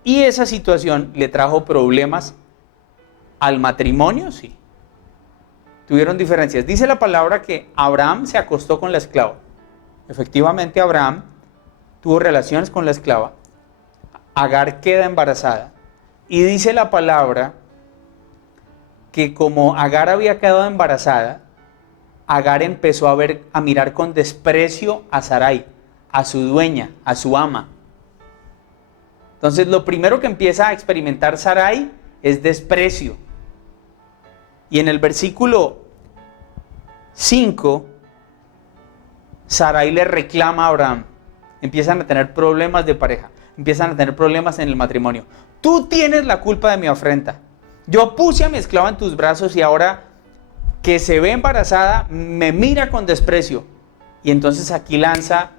Y esa situación le trajo problemas al matrimonio, sí. Tuvieron diferencias. Dice la palabra que Abraham se acostó con la esclava. Efectivamente, Abraham tuvo relaciones con la esclava. Agar queda embarazada. Y dice la palabra que como Agar había quedado embarazada, Agar empezó a mirar con desprecio a Sarai, a su dueña, a su ama. Entonces lo primero que empieza a experimentar Sarai es desprecio. Y en el versículo 5, Sarai le reclama a Abraham. Empiezan a tener problemas de pareja, empiezan a tener problemas en el matrimonio. Tú tienes la culpa de mi afrenta. Yo puse a mi esclava en tus brazos y ahora que se ve embarazada me mira con desprecio. Y entonces aquí lanza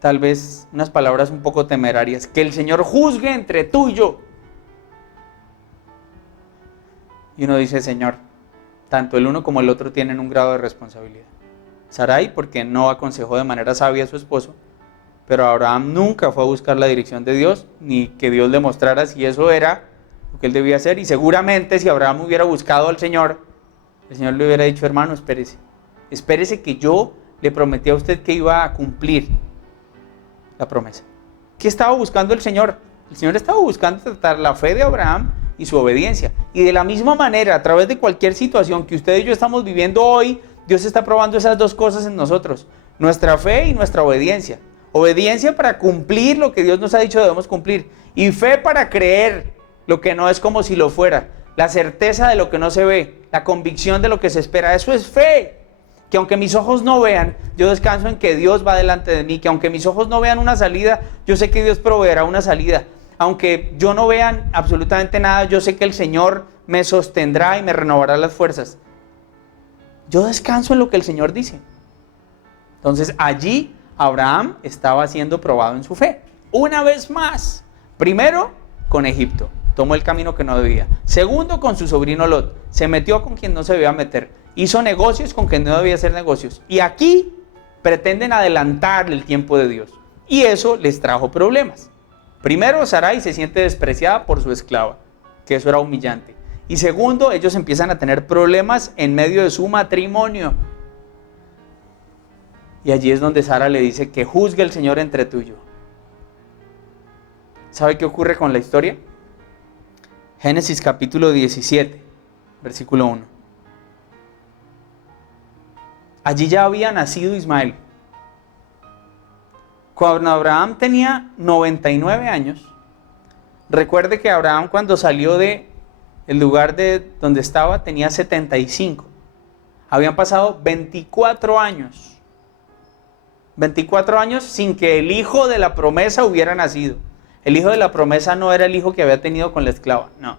tal vez unas palabras un poco temerarias. Que el Señor juzgue entre tú y yo. Y uno dice, Señor, tanto el uno como el otro tienen un grado de responsabilidad. Sarai porque no aconsejó de manera sabia a su esposo, pero Abraham nunca fue a buscar la dirección de Dios, ni que Dios le mostrara si eso era lo que él debía hacer. Y seguramente si Abraham hubiera buscado al Señor, el Señor le hubiera dicho, hermano, espérese que yo le prometí a usted que iba a cumplir la promesa. ¿Qué estaba buscando el Señor? El Señor estaba buscando tratar la fe de Abraham y su obediencia. Y de la misma manera, a través de cualquier situación que usted y yo estamos viviendo hoy, Dios está probando esas dos cosas en nosotros. Nuestra fe y nuestra obediencia. Obediencia para cumplir lo que Dios nos ha dicho debemos cumplir. Y fe para creer lo que no es como si lo fuera. La certeza de lo que no se ve. La convicción de lo que se espera. Eso es fe. Que aunque mis ojos no vean, yo descanso en que Dios va delante de mí. Que aunque mis ojos no vean una salida, yo sé que Dios proveerá una salida. Aunque yo no vean absolutamente nada, yo sé que el Señor me sostendrá y me renovará las fuerzas. Yo descanso en lo que el Señor dice. Entonces allí Abraham estaba siendo probado en su fe. Una vez más. Primero, con Egipto. Tomó el camino que no debía. Segundo, con su sobrino Lot. Se metió con quien no se debía meter. Hizo negocios con quien no debía hacer negocios. Y aquí pretenden adelantarle el tiempo de Dios. Y eso les trajo problemas. Primero, Sarai se siente despreciada por su esclava, que eso era humillante. Y segundo, ellos empiezan a tener problemas en medio de su matrimonio. Y allí es donde Sara le dice que juzgue el Señor entre tú y yo. ¿Sabe qué ocurre con la historia? Génesis capítulo 17, versículo 1. Allí ya había nacido Ismael. Cuando Abraham tenía 99 años, recuerde que Abraham cuando salió del lugar de donde estaba tenía 75. Habían pasado 24 años. 24 años sin que el hijo de la promesa hubiera nacido. El hijo de la promesa no era el hijo que había tenido con la esclava, no.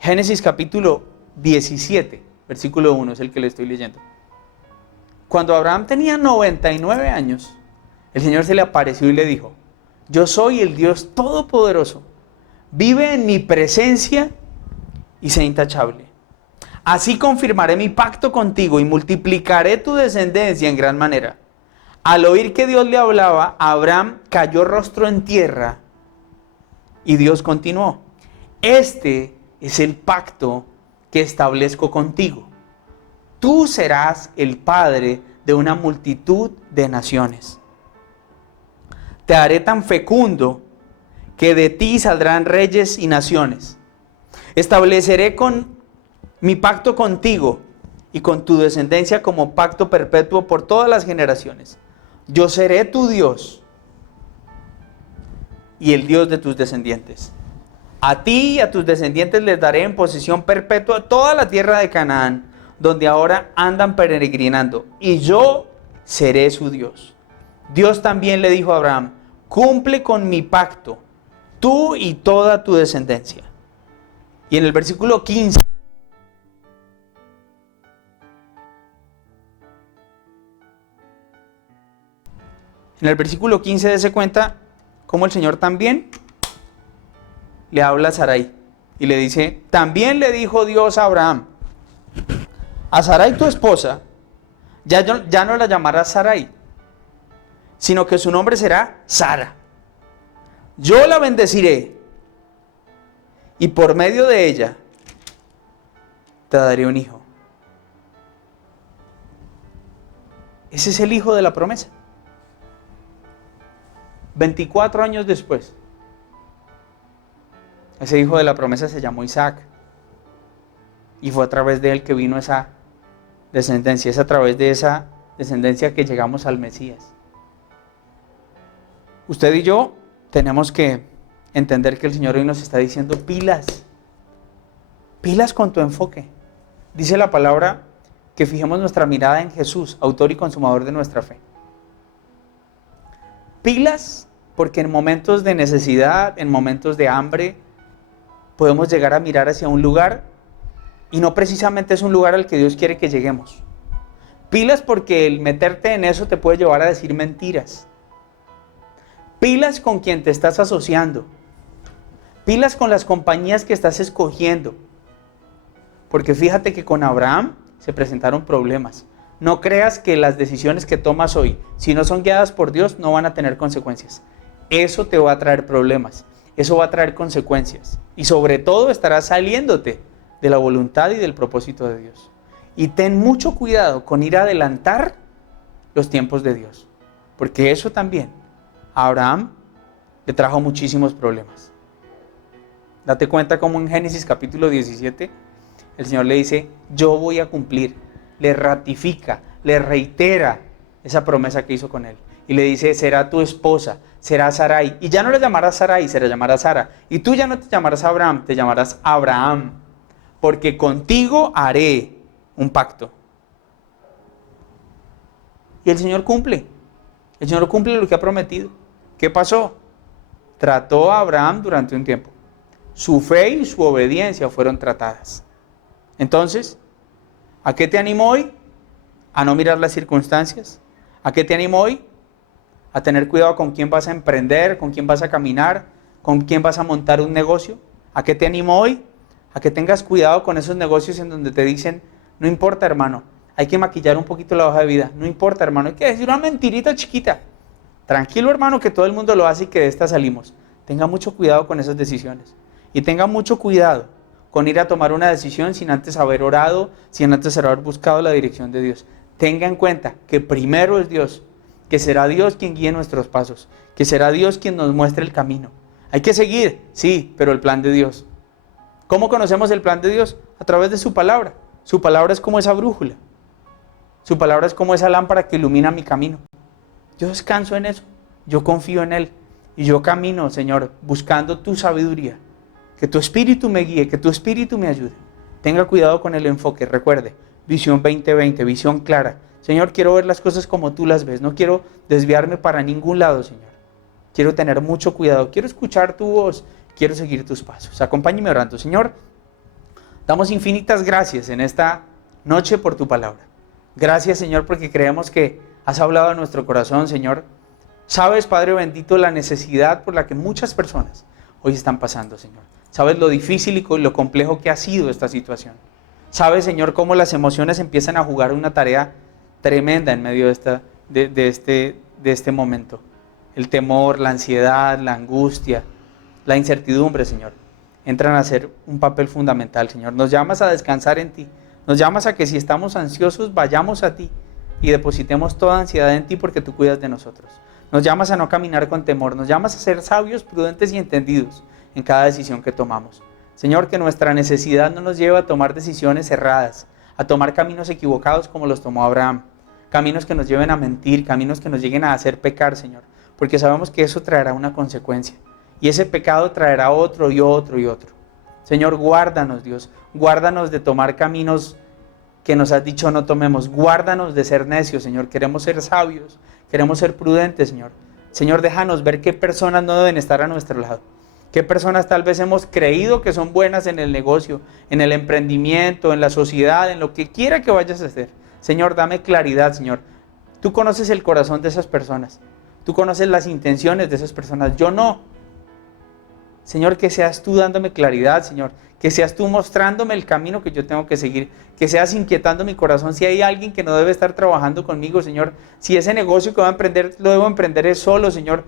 Génesis capítulo 17, versículo 1 es el que le estoy leyendo. Cuando Abraham tenía 99 años, el Señor se le apareció y le dijo: yo soy el Dios Todopoderoso, vive en mi presencia y sé intachable. Así confirmaré mi pacto contigo y multiplicaré tu descendencia en gran manera. Al oír que Dios le hablaba, Abraham cayó rostro en tierra y Dios continuó: este es el pacto que establezco contigo. Tú serás el padre de una multitud de naciones. Te haré tan fecundo que de ti saldrán reyes y naciones. Estableceré mi pacto contigo y con tu descendencia como pacto perpetuo por todas las generaciones. Yo seré tu Dios y el Dios de tus descendientes. A ti y a tus descendientes les daré en posesión perpetua toda la tierra de Canaán, donde ahora andan peregrinando, y yo seré su Dios. Dios también le dijo a Abraham: cumple con mi pacto, tú y toda tu descendencia. Y en el versículo 15, dése cuenta cómo el Señor también le habla a Sarai y le dice: también le dijo Dios a Abraham: a Sarai tu esposa ya no la llamarás Sarai, sino que su nombre será Sara. Yo la bendeciré y por medio de ella te daré un hijo. Ese es el hijo de la promesa. 24 años después, ese hijo de la promesa se llamó Isaac. Y fue a través de él que vino esa descendencia. Es a través de esa descendencia que llegamos al Mesías. Usted y yo tenemos que entender que el Señor hoy nos está diciendo: pilas. Pilas con tu enfoque. Dice la palabra que fijemos nuestra mirada en Jesús, autor y consumador de nuestra fe. Pilas, porque en momentos de necesidad, en momentos de hambre, podemos llegar a mirar hacia un lugar y no precisamente es un lugar al que Dios quiere que lleguemos. Pilas, porque el meterte en eso te puede llevar a decir mentiras. Pilas con quien te estás asociando. Pilas con las compañías que estás escogiendo. Porque fíjate que con Abraham se presentaron problemas. No creas que las decisiones que tomas hoy, si no son guiadas por Dios, no van a tener consecuencias. Eso te va a traer problemas. Eso va a traer consecuencias. Y sobre todo estarás saliéndote de la voluntad y del propósito de Dios. Y ten mucho cuidado con ir a adelantar los tiempos de Dios. Porque eso también a Abraham le trajo muchísimos problemas. Date cuenta cómo en Génesis capítulo 17 el Señor le dice: yo voy a cumplir. Le ratifica, le reitera esa promesa que hizo con él. Y le dice: será tu esposa, será Sarai. Y ya no le llamarás Sarai, se le llamará Sara. Y tú ya no te llamarás Abraham, te llamarás Abraham. Porque contigo haré un pacto. Y el Señor cumple. El Señor cumple lo que ha prometido. ¿Qué pasó? Trató a Abraham durante un tiempo. Su fe y su obediencia fueron tratadas. Entonces, ¿a qué te animo hoy? A no mirar las circunstancias. ¿A qué te animo hoy? A tener cuidado con quién vas a emprender, con quién vas a caminar, con quién vas a montar un negocio. ¿A qué te animo hoy? A que tengas cuidado con esos negocios en donde te dicen: no importa, hermano, hay que maquillar un poquito la hoja de vida. No importa, hermano, hay que decir una mentirita chiquita. Tranquilo, hermano, que todo el mundo lo hace y que de esta salimos. Tenga mucho cuidado con esas decisiones. Y tenga mucho cuidado con ir a tomar una decisión sin antes haber orado, sin antes haber buscado la dirección de Dios. tenga en cuenta que primero es Dios, que será Dios quien guíe nuestros pasos, que será Dios quien nos muestre el camino. Hay que seguir, sí, pero el plan de Dios. ¿Cómo conocemos el plan de Dios? A través de su palabra. Su palabra es como esa brújula. Su palabra es como esa lámpara que ilumina mi camino. Yo descanso en eso, yo confío en Él y yo camino, Señor, buscando tu sabiduría. Que tu Espíritu me guíe, que tu Espíritu me ayude. Tenga cuidado con el enfoque, recuerde, visión 2020, visión clara. Señor, quiero ver las cosas como tú las ves, no quiero desviarme para ningún lado, Señor. Quiero tener mucho cuidado, quiero escuchar tu voz, quiero seguir tus pasos. Acompáñame orando. Señor, damos infinitas gracias en esta noche por tu palabra. Gracias, Señor, porque creemos que has hablado a nuestro corazón, Señor. Sabes, Padre bendito, la necesidad por la que muchas personas hoy están pasando, Señor. Sabes lo difícil y lo complejo que ha sido esta situación. Sabes, Señor, cómo las emociones empiezan a jugar una tarea tremenda en medio de este momento. El temor, la ansiedad, la angustia, la incertidumbre, Señor, entran a ser un papel fundamental, Señor. Nos llamas a descansar en ti. Nos llamas a que si estamos ansiosos, vayamos a ti y depositemos toda ansiedad en ti porque tú cuidas de nosotros. Nos llamas a no caminar con temor. Nos llamas a ser sabios, prudentes y entendidos en cada decisión que tomamos. Señor, que nuestra necesidad no nos lleve a tomar decisiones erradas, a tomar caminos equivocados como los tomó Abraham. Caminos que nos lleven a mentir, caminos que nos lleguen a hacer pecar, Señor. Porque sabemos que eso traerá una consecuencia. Y ese pecado traerá otro y otro y otro. Señor, guárdanos, Dios. Guárdanos de tomar caminos que nos has dicho no tomemos. Guárdanos de ser necios, Señor. Queremos ser sabios. Queremos ser prudentes, Señor. Señor, déjanos ver qué personas no deben estar a nuestro lado. Qué personas tal vez hemos creído que son buenas en el negocio, en el emprendimiento, en la sociedad, en lo que quiera que vayas a hacer. Señor, dame claridad, Señor. Tú conoces el corazón de esas personas. Tú conoces las intenciones de esas personas. Yo no. Señor, que seas tú dándome claridad, Señor. Que seas tú mostrándome el camino que yo tengo que seguir. Que seas inquietando mi corazón. Si hay alguien que no debe estar trabajando conmigo, Señor. Si ese negocio que voy a emprender, lo debo emprender es solo, Señor.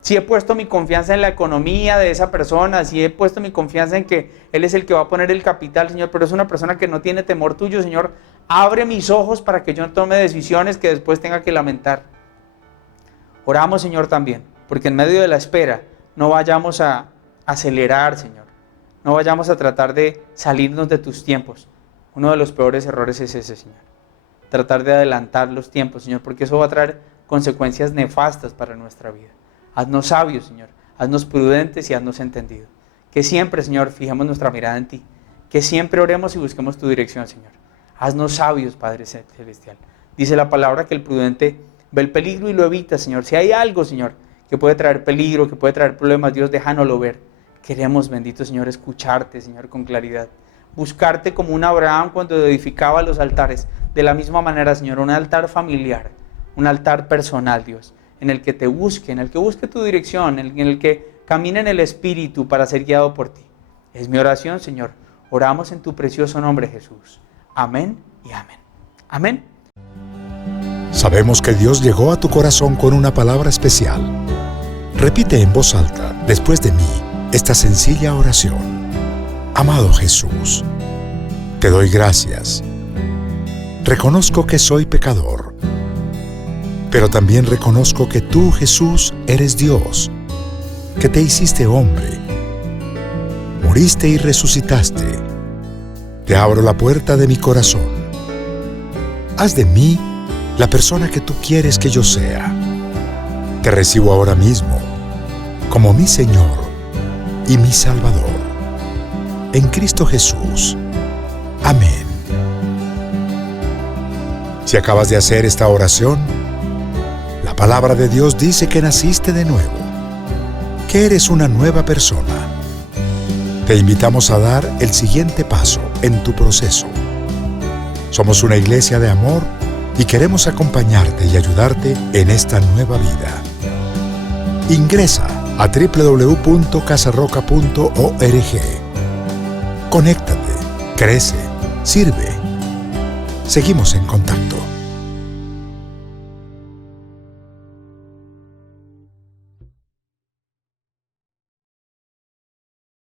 Si he puesto mi confianza en la economía de esa persona, si he puesto mi confianza en que Él es el que va a poner el capital, Señor, pero es una persona que no tiene temor tuyo, Señor, abre mis ojos para que yo no tome decisiones que después tenga que lamentar. Oramos, Señor, también, porque en medio de la espera no vayamos a acelerar, Señor, no vayamos a tratar de salirnos de tus tiempos. Uno de los peores errores es ese, Señor, tratar de adelantar los tiempos, Señor, porque eso va a traer consecuencias nefastas para nuestra vida. Haznos sabios, Señor, haznos prudentes y haznos entendidos. Que siempre, Señor, fijemos nuestra mirada en ti. Que siempre oremos y busquemos tu dirección, Señor. Haznos sabios, Padre Celestial. Dice la palabra que el prudente ve el peligro y lo evita, Señor. Si hay algo, Señor, que puede traer peligro, que puede traer problemas, Dios, déjanoslo ver. Queremos, bendito Señor, escucharte, Señor, con claridad. Buscarte como un Abraham cuando edificaba los altares. De la misma manera, Señor, un altar familiar, un altar personal, Dios, en el que te busque, en el que busque tu dirección, en el que camine en el Espíritu para ser guiado por ti. Es mi oración, Señor. Oramos en tu precioso nombre, Jesús. Amén y amén. Amén. Sabemos que Dios llegó a tu corazón con una palabra especial. Repite en voz alta, después de mí, esta sencilla oración. Amado Jesús, te doy gracias. Reconozco que soy pecador, pero también reconozco que tú, Jesús, eres Dios, que te hiciste hombre, moriste y resucitaste. Te abro la puerta de mi corazón. Haz de mí la persona que tú quieres que yo sea. Te recibo ahora mismo como mi Señor y mi Salvador. En Cristo Jesús. Amén. Si acabas de hacer esta oración, la palabra de Dios dice que naciste de nuevo, que eres una nueva persona. Te invitamos a dar el siguiente paso en tu proceso. Somos una iglesia de amor y queremos acompañarte y ayudarte en esta nueva vida. Ingresa a www.casarroca.org. Conéctate, crece, sirve. Seguimos en contacto.